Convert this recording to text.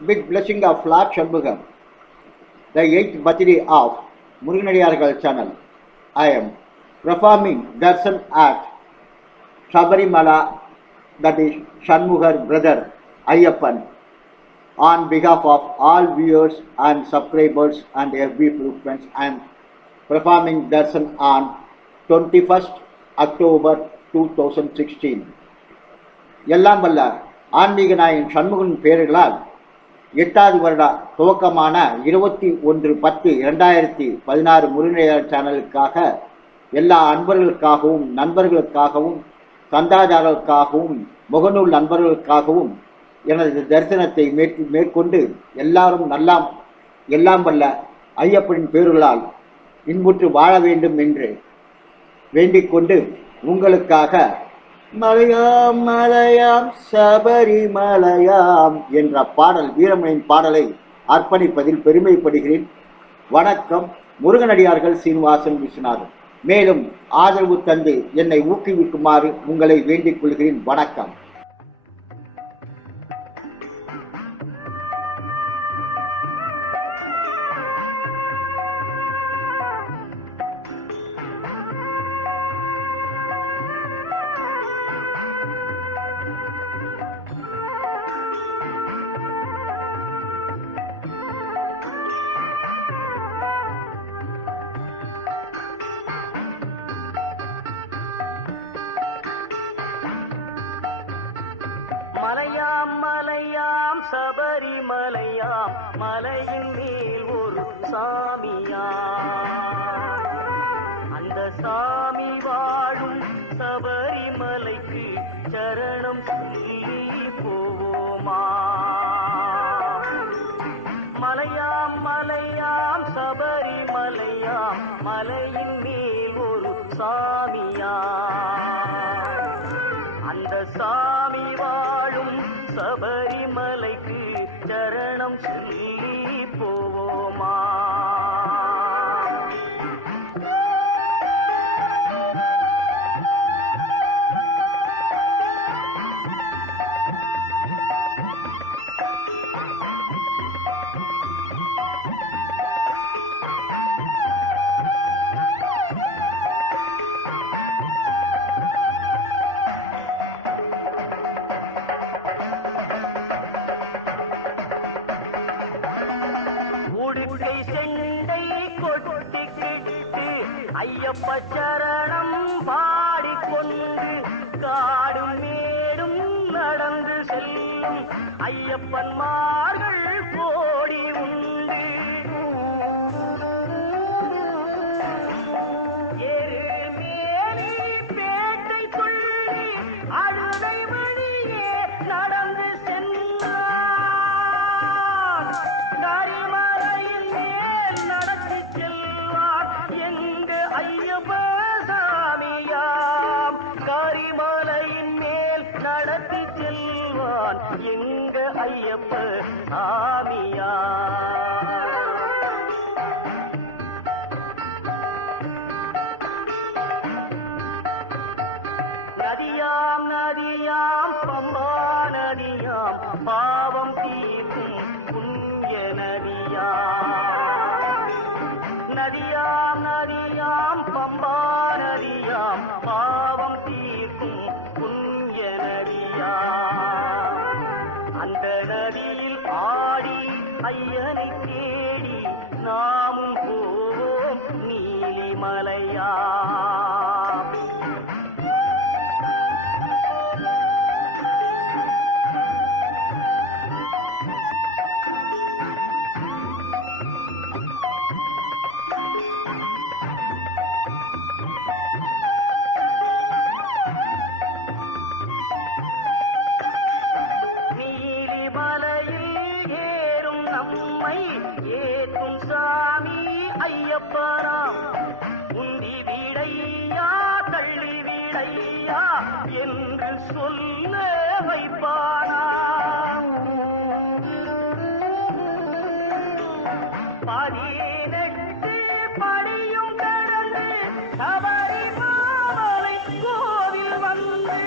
with blessing of Lord Shanmugam, the eighth birthday of Muruganadiargal channel, I am performing darshan at Sabarimala, that is Shanmugar brother Ayyappan, on behalf of all viewers and subscribers and FB friends, I am performing darshan on 21st October 2016. எல்லாம் வல்ல ஆன்மீக நாயகன் சண்முகன் பேர்களால் எட்டாவது வருட துவக்கமான இருபத்தி ஒன்று பத்து இரண்டாயிரத்தி பதினாறு முருகனையார் சேனலுக்காக எல்லா அன்பர்களுக்காகவும் நண்பர்களுக்காகவும் சந்தாதாரர்களுக்காகவும் முகநூல் நண்பர்களுக்காகவும் எனது தரிசனத்தை மேற்கொண்டு எல்லாரும் நல்லாம் எல்லாம் வல்ல ஐயப்பனின் பேர்களால் இன்புற்று வாழ வேண்டும் என்று வேண்டிக் கொண்டு உங்களுக்காக மலையாம் மலையாம் சபரிமலையாம் என்ற பாடல் வீரமணியின் பாடலை அர்ப்பணிப்பதில் பெருமைப்படுகிறேன். வணக்கம் முருகனடியார்கள் சீனிவாசன் விஸ்வநாதன். மேலும் ஆதரவு தந்து என்னை ஊக்குவிக்குமாறு உங்களை வேண்டிக் கொள்கிறேன். வணக்கம். மலையாம் மலையாம் சபரிமலையாம் மலையின் மேல் ஒரு சாமியாம் அந்த சாமி வாழும் சபரிமலைக்கு சரணம் சொல்லி போவோமா மலையாம் மலையாம் சபரிமலையாம் மலையின் மேல் ஒரு சாமியா? அந்த சாமி வாழும் உடுக்கை செண்டை கொட்டி கொட்டிக்கிட்டு ஐயப்ப சரணம் பாடிக்கொண்டு காடும் மேடும் நடந்து செல்லும் ஐயப்பன் மா செல்வான் எங்க ஐயப்ப சாமியா. நதியாம் நதியாம் பம்பா நதியாம் பாவம் தீர்க்கும் புண்ணிய நதியாம். நதியாம் ஐயனை தேடி நாமும் போவோம் நீலிமலையா. கிடப்பாராம் உந்தி வீடையா தள்ளி வீடையா என்று சொல்ல வைப்பானாம் பதினெட்டு படியும் கோவில் வந்து.